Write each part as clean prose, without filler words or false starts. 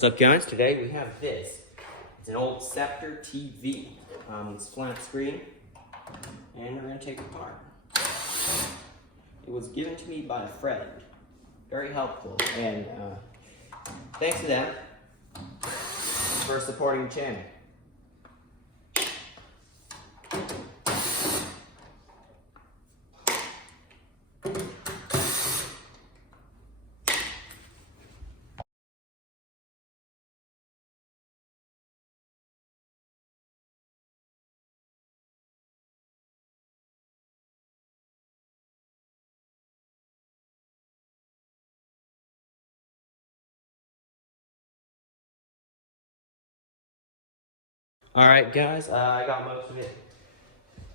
What's up, guys? Today we have this. It's an old Sceptre TV. It's flat screen, and we're going to take it apart. It was given to me by a friend. Very helpful, and thanks to them for supporting the channel. Alright guys, I got most of it.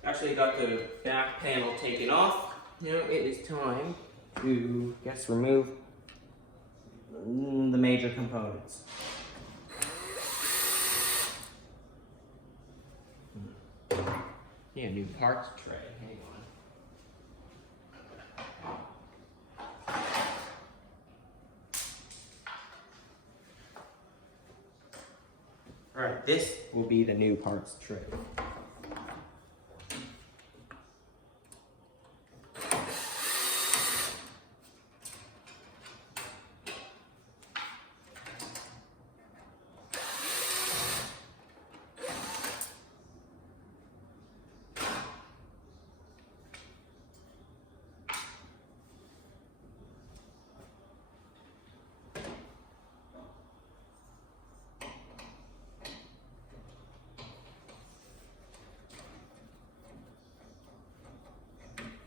Actually got the back panel taken off. Now it is time to, remove the major components. Yeah, new parts tray, hang on. Alright, this will be the new parts tray.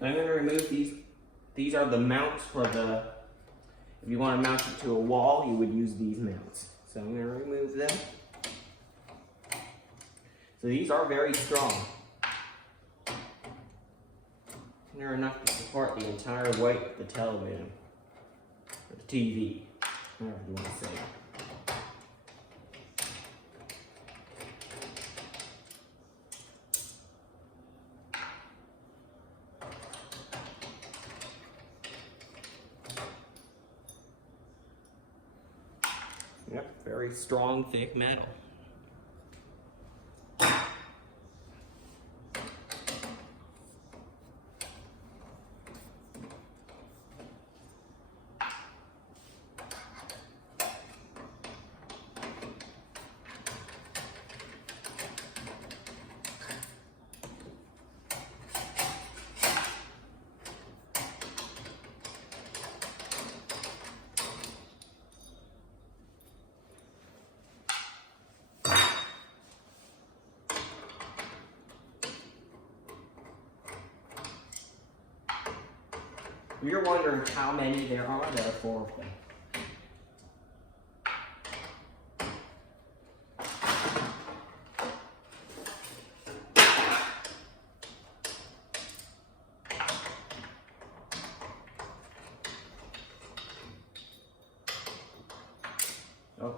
I'm going to remove these. These are the mounts for the, if you want to mount it to a wall, you would use these mounts. So I'm going to remove them. So these are very strong. They're enough to support the entire weight of the television, or the TV, whatever you want to say. Yep, very strong, thick metal. If you're wondering how many there are 4 of them. Oh.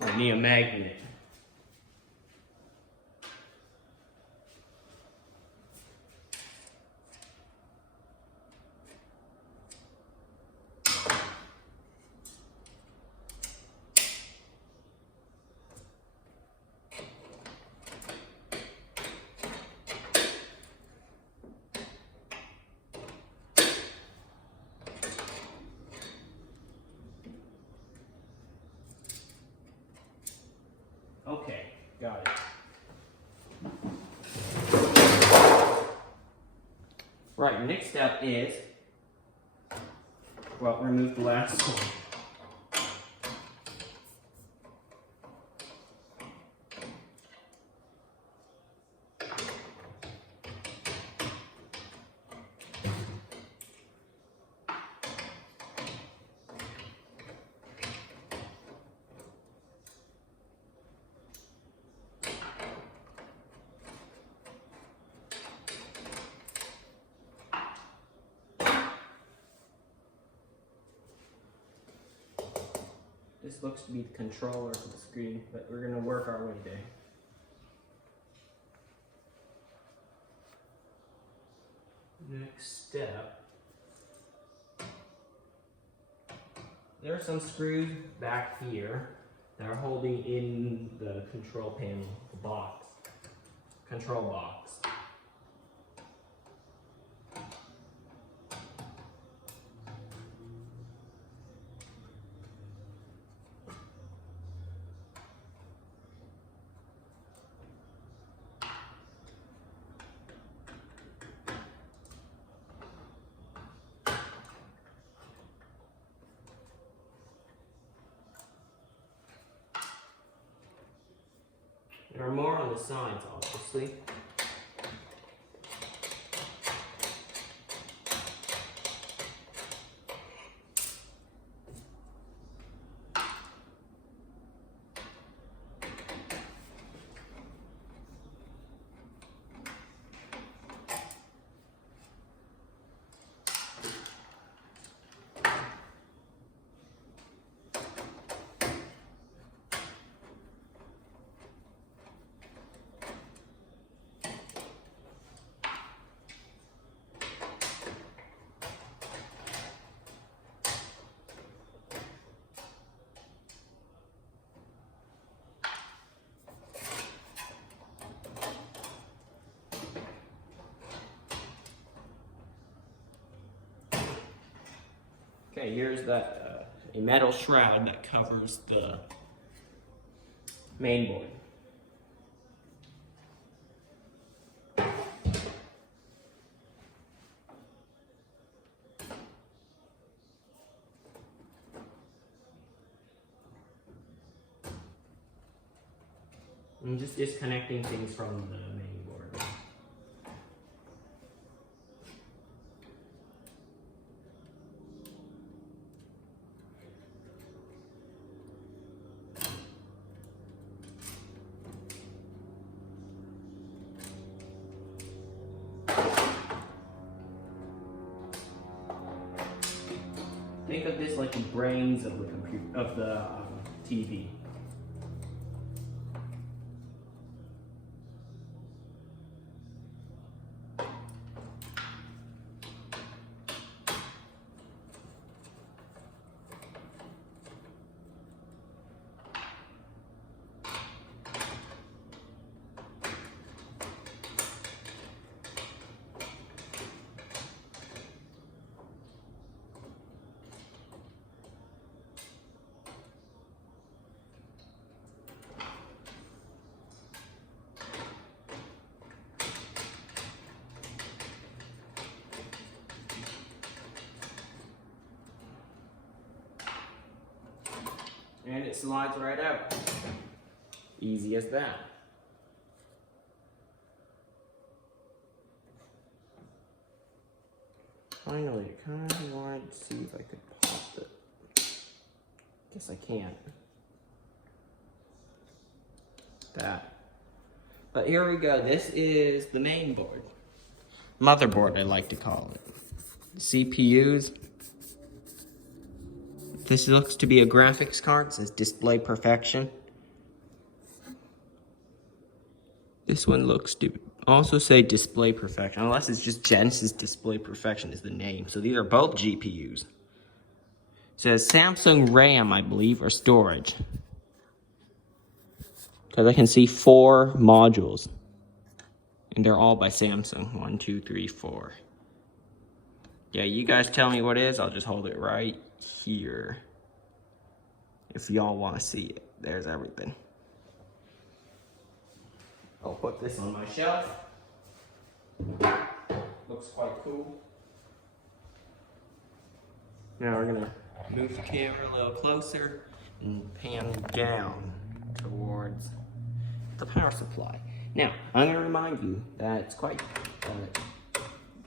I need a magnet. Okay, got it. Right, next step is, well, remove the last one. This looks to be the controller for the screen, but we're going to work our way there. Next step, there are some screws back here that are holding in the control panel, the box, control box. There are more on the sides, obviously. Okay, here's that a metal shroud that covers the mainboard. I'm just disconnecting things from the mainboard. Think of this like the brains of the computer, of the TV. And it slides right out. Easy as that. Finally, I kind of wanted to see if I could pop it. Guess I can't. That. But here we go. This is the main board. Motherboard, I like to call it. CPUs. This looks to be a graphics card. It says display perfection. This one looks to also say display perfection, unless it's just Genesis display perfection is the name. So these are both GPUs. It says Samsung RAM, I believe, or storage. Because I can see 4 modules. And they're all by Samsung. 1, 2, 3, 4. Yeah, you guys tell me what it is. I'll just hold it right here. If y'all want to see it. There's everything. I'll put this on my shelf. Looks quite cool. Now we're going to move the camera a little closer and pan down towards the power supply. Now, I'm going to remind you that it's quite,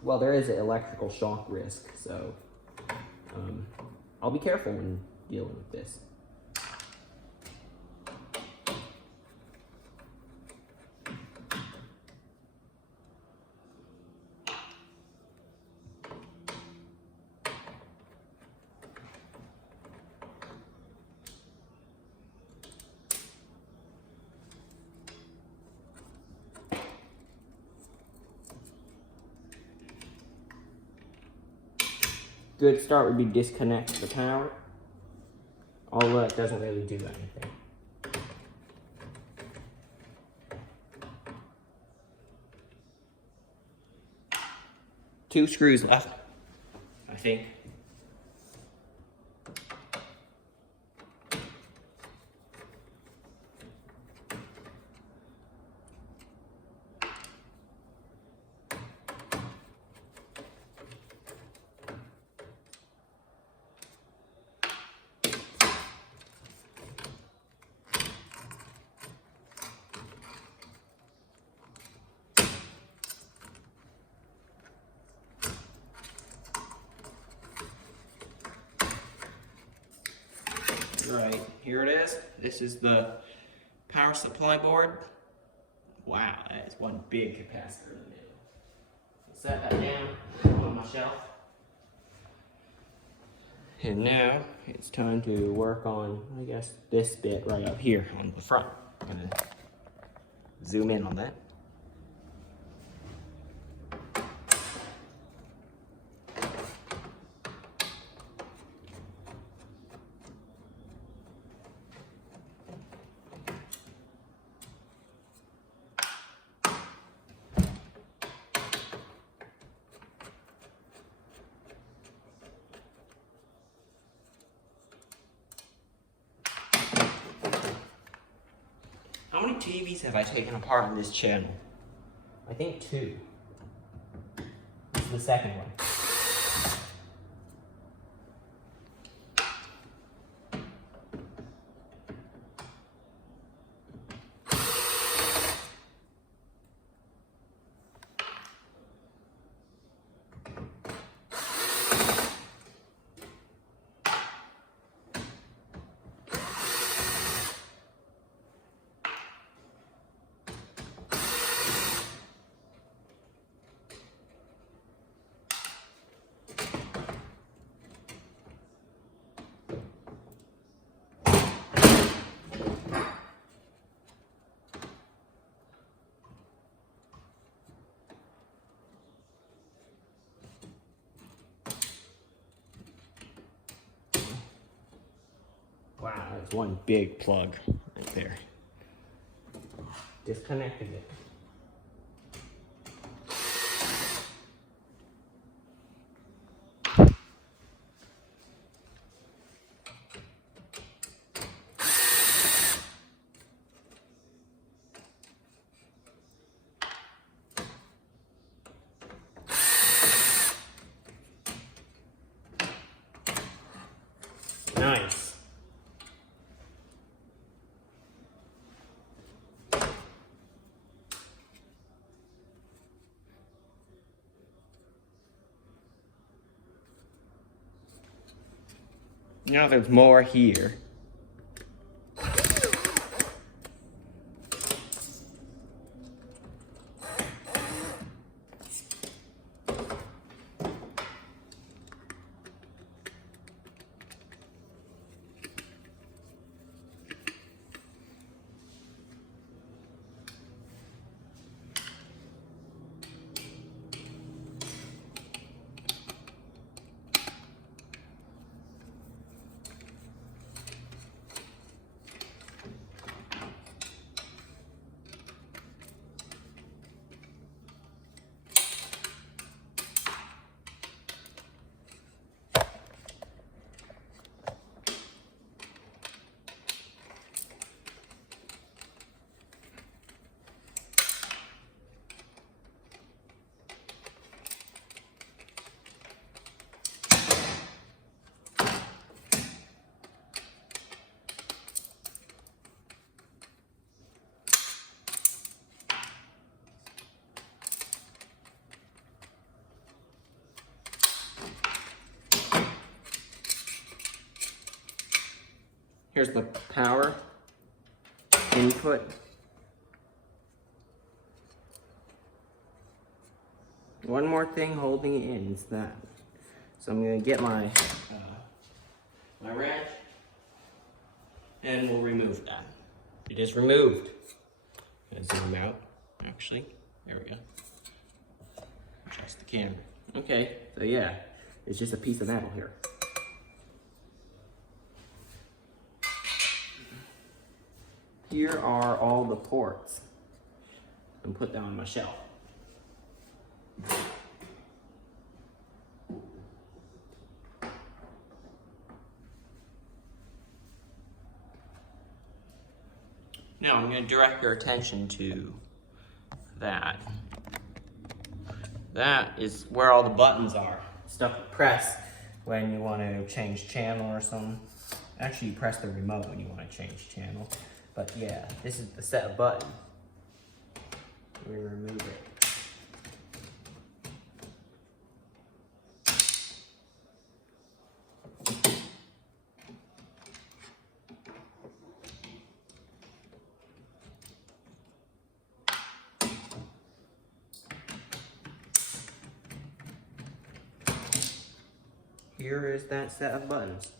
well, there is an electrical shock risk, so I'll be careful when dealing with this. good start would be disconnect the power. Although it doesn't really do anything. Two screws left, I think. Right, here it is. This is the power supply board. Wow, that is one big capacitor in the middle. I'll set that down on my shelf. And now it's time to work on, I guess, this bit right up here on the front. I'm gonna zoom in on that. How many TVs have I taken apart on this channel? I think 2. This is the second one. Wow, that's one big plug right there. Disconnected it. Nice. Now there's more here. Here's the power input. One more thing holding it in is that. So I'm gonna get my my wrench and we'll remove that. It is removed. I'm gonna zoom out, actually. There we go. Adjust the camera. Okay, so yeah, It's just a piece of metal here. Here are all the ports. And put that on my shelf. Now I'm going to direct your attention to that. That is where all the buttons are. Stuff to press when you want to change channel or something. Actually, you press the remote when you want to change channel. But yeah, this is the set of buttons. We remove it. Here is that set of buttons.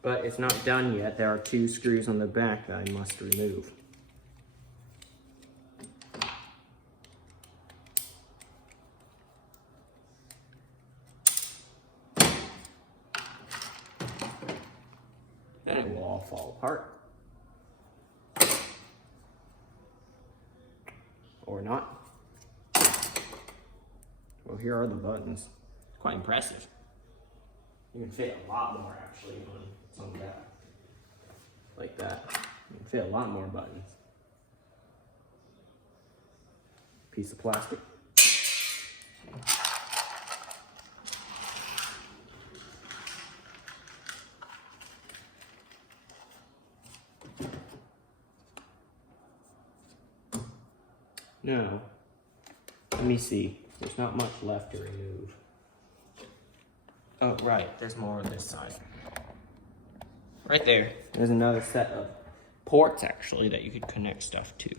But it's not done yet. There are 2 screws on the back that I must remove. Then it will all fall apart. Or not. Well, here are the buttons. It's quite impressive. You can fit a lot more actually on some of that. Like that. You can fit a lot more buttons. Piece of plastic. Now, let me see. There's not much left to remove. Oh, right. There's more on this side. Right there. There's another set of ports, actually, that you could connect stuff to.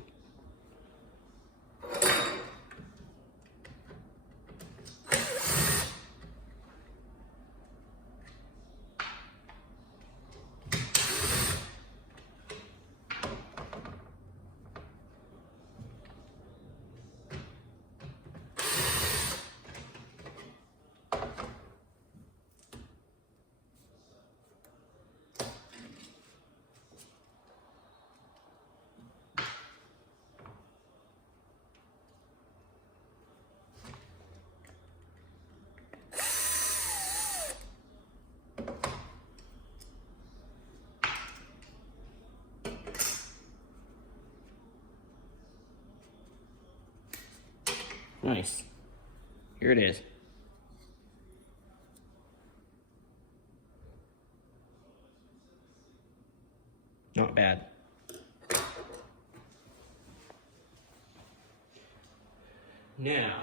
Nice. Here it is. Not bad. Now,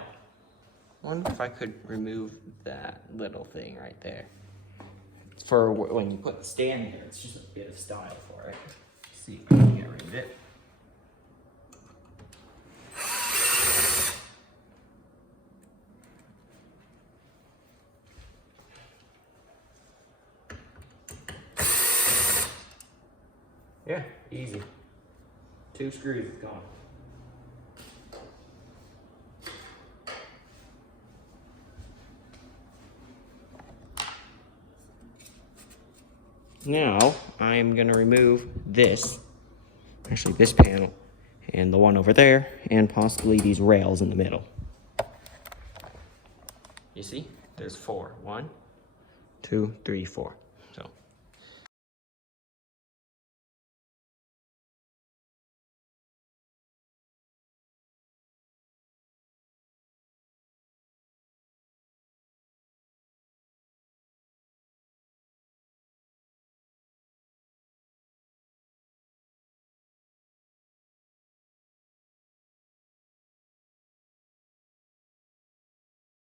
I wonder if I could remove that little thing right there. For when you put the stand there, it's just a bit of style for it. Let's see if I can get rid of it. Yeah, easy. 2 screws is gone. Now, I'm gonna remove this, actually this panel, and the one over there, and possibly these rails in the middle. You see, there's 4. 1, 2, 3, 4. So.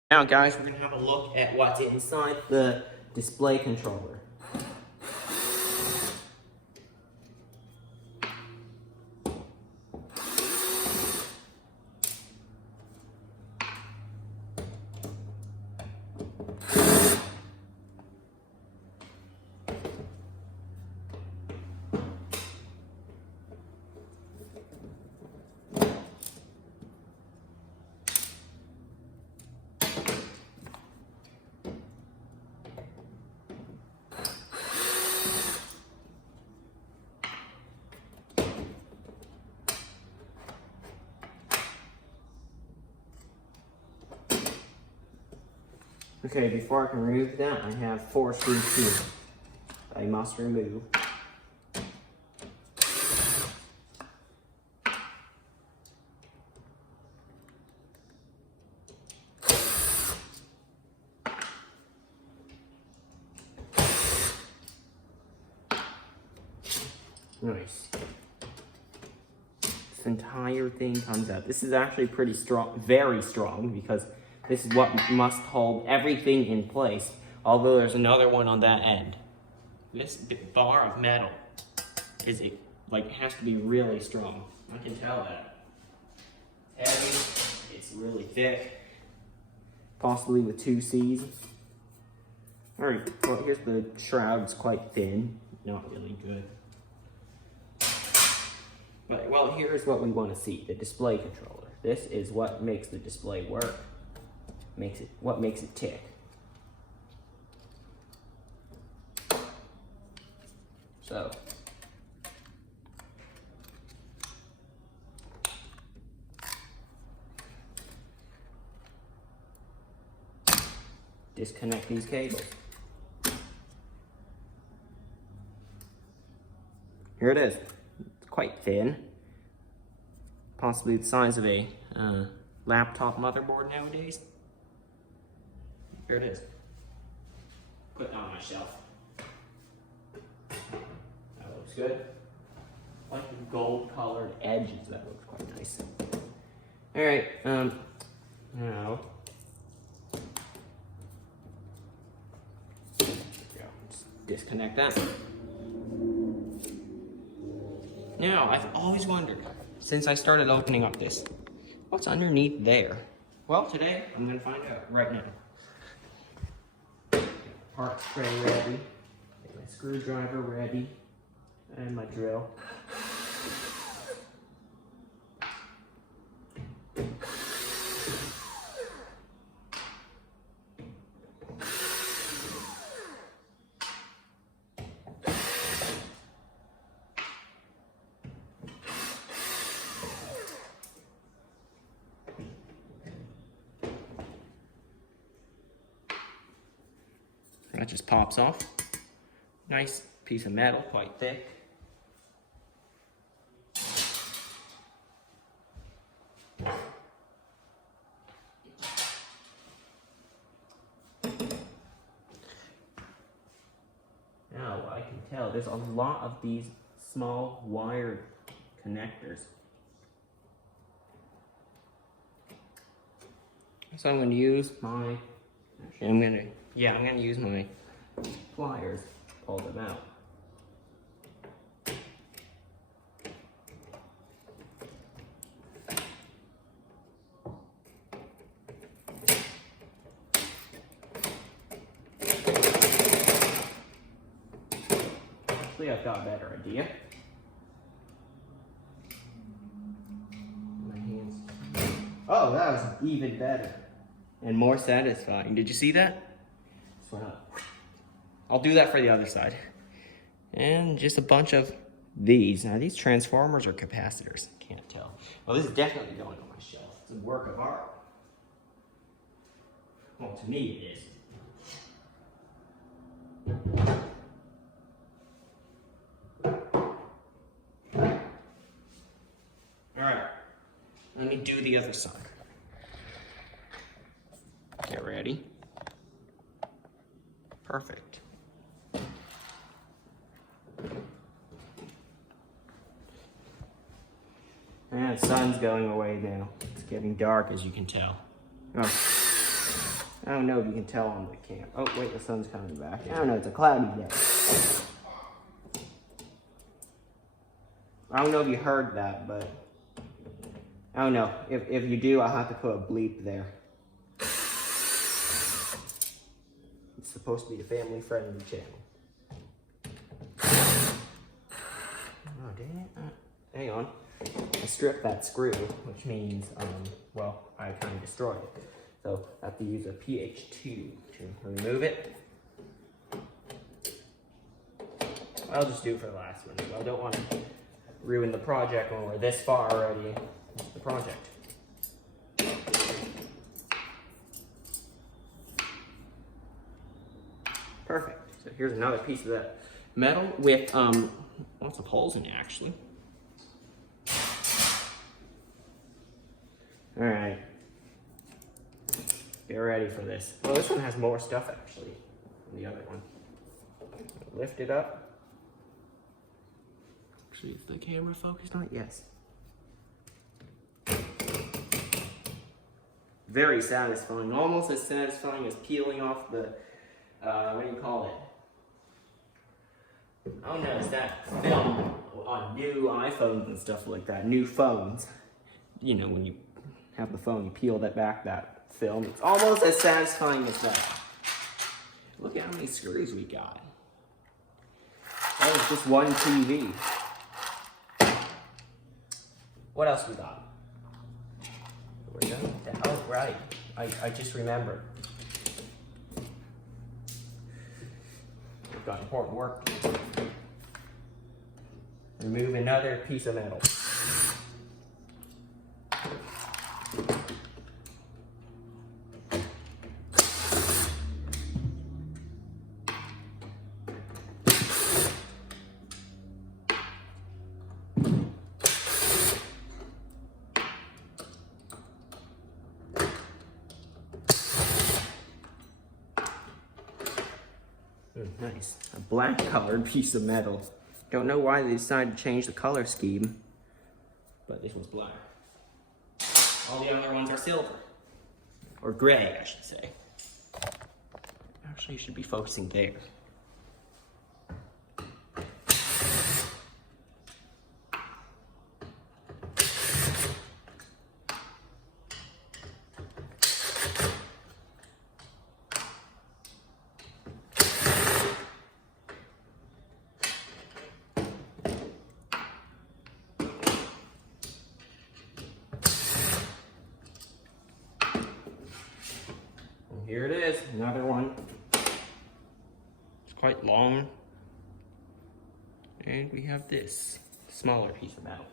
Now guys, we're going to have a look at what's inside the display controller. Okay, before I can remove that, I have 4 screws here I must remove. Nice. This entire thing comes out. This is actually pretty strong, very strong, because this is what must hold everything in place. Although there's another one on that end. This bar of metal is has to be really strong. I can tell that. It's heavy. It's really thick. Possibly with 2 C's. All right. Well, here's the shroud. It's quite thin. Not really good. But, well, here's what we want to see, the display controller. This is what makes the display work, what makes it tick. So, disconnect these cables. Here it is. Quite thin, possibly the size of a laptop motherboard nowadays. Here it is. Put it on my shelf. That looks good. I like the gold colored edges, that looks quite nice. All right, now, there we go. Just disconnect that. Now, I've always wondered, since I started opening up this, what's underneath there? Well, today, I'm going to find out right now. Part tray ready, get my screwdriver ready, and my drill. That just pops off. Nice piece of metal, quite thick. Now I can tell there's a lot of these small wired connectors. So I'm going to use my, I'm going to use my pliers to pull them out. Actually, I've got a better idea. My hands. Oh, that was even better and more satisfying. Did you see that? I'll do that for the other side. And just a bunch of these. Now, these transformers or capacitors? Can't tell. Well, this is definitely going on my shelf. It's a work of art. Well, to me, it is. All right. Let me do the other side. Get ready. Perfect. And the sun's going away now. It's getting dark, as you can tell. Oh. I don't know if you can tell on the cam. Oh, wait, the sun's coming back. I don't know, it's a cloudy day. I don't know if you heard that, but I don't know. If you do, I'll have to put a bleep there. It's supposed to be a family-friendly channel. Oh, dang it. Hang on. I stripped that screw, which means, well, I kind of destroyed it. So I have to use a pH2 to remove it. I'll just do it for the last one. I don't want to ruin the project when we're this far already into the project. here's another piece of that metal with lots of holes in it, actually. All right, get ready for this. Well, this one has more stuff actually than the other one. Lift it up. Actually, is the camera focused on it? Yes. Very satisfying, almost as satisfying as peeling off the, what do you call it? Oh no, it's that film on new iPhones and stuff like that, new phones. You know, when you have the phone, you peel that back, that film. It's almost as satisfying as that. Look at how many screws we got. That was just one TV. What else we got? We're done with that. Oh, right. I just remembered. We've got important work to do. Remove another piece of metal. Nice. A black colored piece of metal. Don't know why they decided to change the color scheme, but this one's black. All the other ones are silver. Or gray, I should say. Actually, you should be focusing there. Here it is, another one. It's quite long. And we have this smaller piece of metal.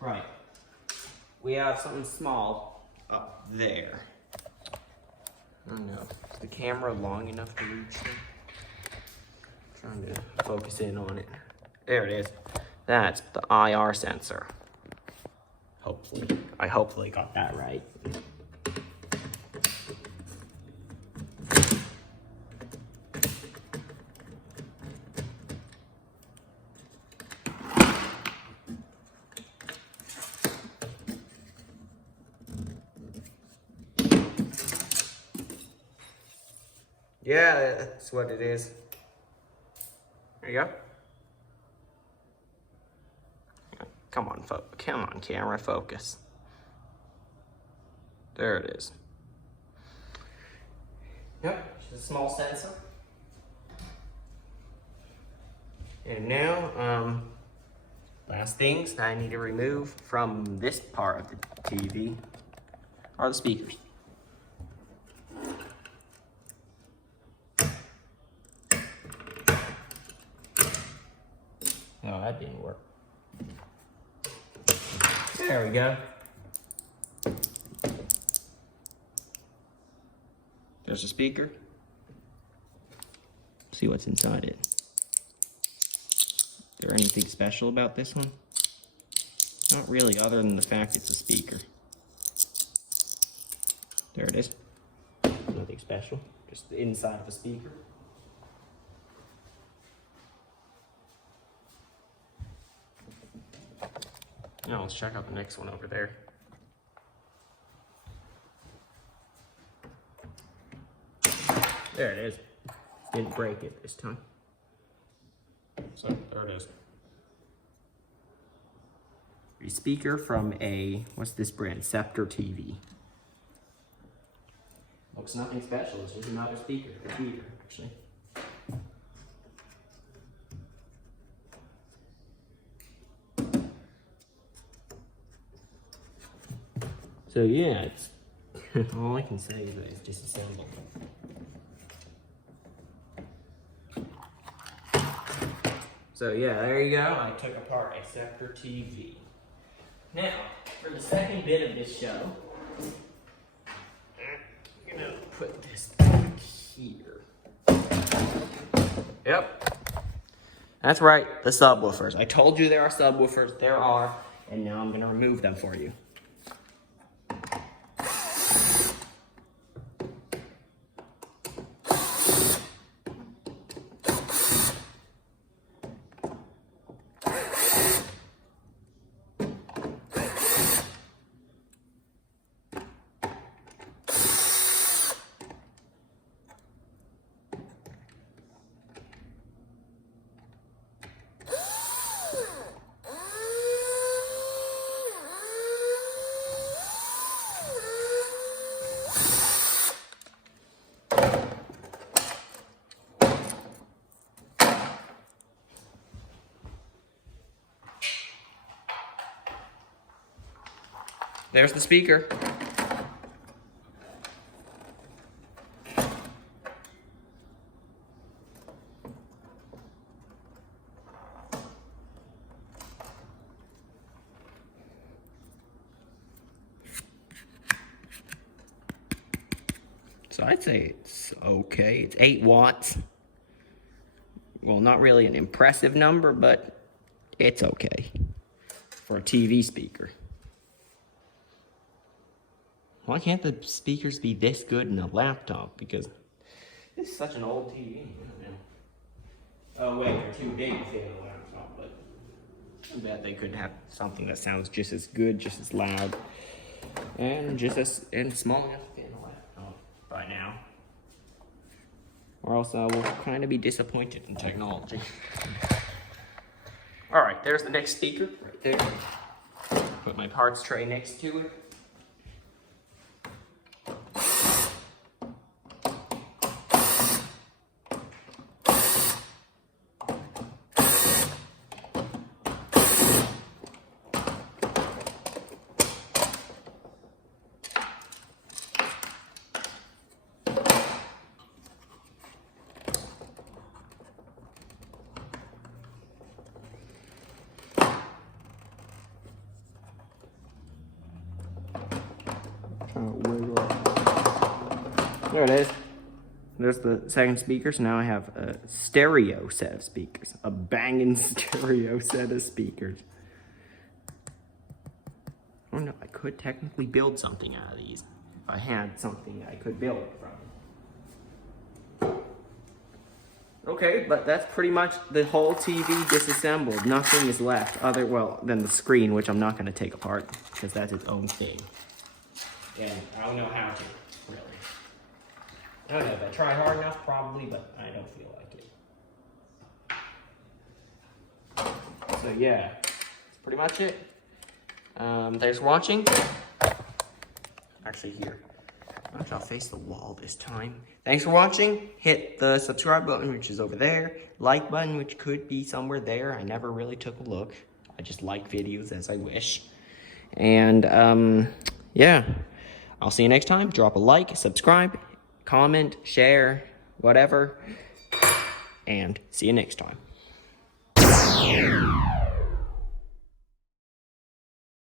Right. We have something small up there. I don't know. Is the camera long enough to reach them? I'm trying to focus in on it. There it is. That's the IR sensor. Hopefully. I hopefully got that right. Yeah, that's what it is. There you go. Come on, camera, focus. There it is. Yep, just a small sensor. And now, last things that I need to remove from this part of the TV are the speakers. Oh, that didn't work. There we go. There's a speaker. See what's inside it. Is there anything special about this one? Not really, other than the fact it's a speaker. There it is. Nothing special, just the inside of a speaker. Now let's check out the next one over there. There it is. Didn't break it this time. So there it is. A speaker from a, what's this brand? Sceptre TV. Looks nothing special, it's just another speaker, computer actually. So yeah, it's all I can say is that it's disassembled. So yeah, there you go. I took apart a Sceptre TV. Now, for the second bit of this show, I'm gonna put this back here. Yep. That's right, the subwoofers. I told you there are subwoofers. There are, and now I'm gonna remove them for you. There's the speaker. So I'd say it's okay. It's 8 watts. Well, not really an impressive number, but it's okay for a TV speaker. Why can't the speakers be this good in a laptop? Because this is such an old TV. Oh wait, they're too big to fit in a laptop, but I bet they could have something that sounds just as good, just as loud, and small enough to fit in a laptop by now. Or else I will kind of be disappointed in technology. All right, there's the next speaker right there. Put my parts tray next to it. There it is. There's the second speaker. So now I have a stereo set of speakers. A banging stereo set of speakers. Oh no, I could technically build something out of these. If I had something I could build from. Okay, but that's pretty much the whole TV disassembled. Nothing is left than the screen, which I'm not going to take apart because that's its own thing. And I don't know how to, really. I don't know if I try hard enough, probably, but I don't feel like it. So yeah, that's pretty much it. Thanks for watching. Actually here. I'll face the wall this time. Thanks for watching. Hit the subscribe button, which is over there. Like button, which could be somewhere there. I never really took a look. I just like videos as I wish. And yeah, I'll see you next time. Drop a like, subscribe, comment, share, whatever. And see you next time.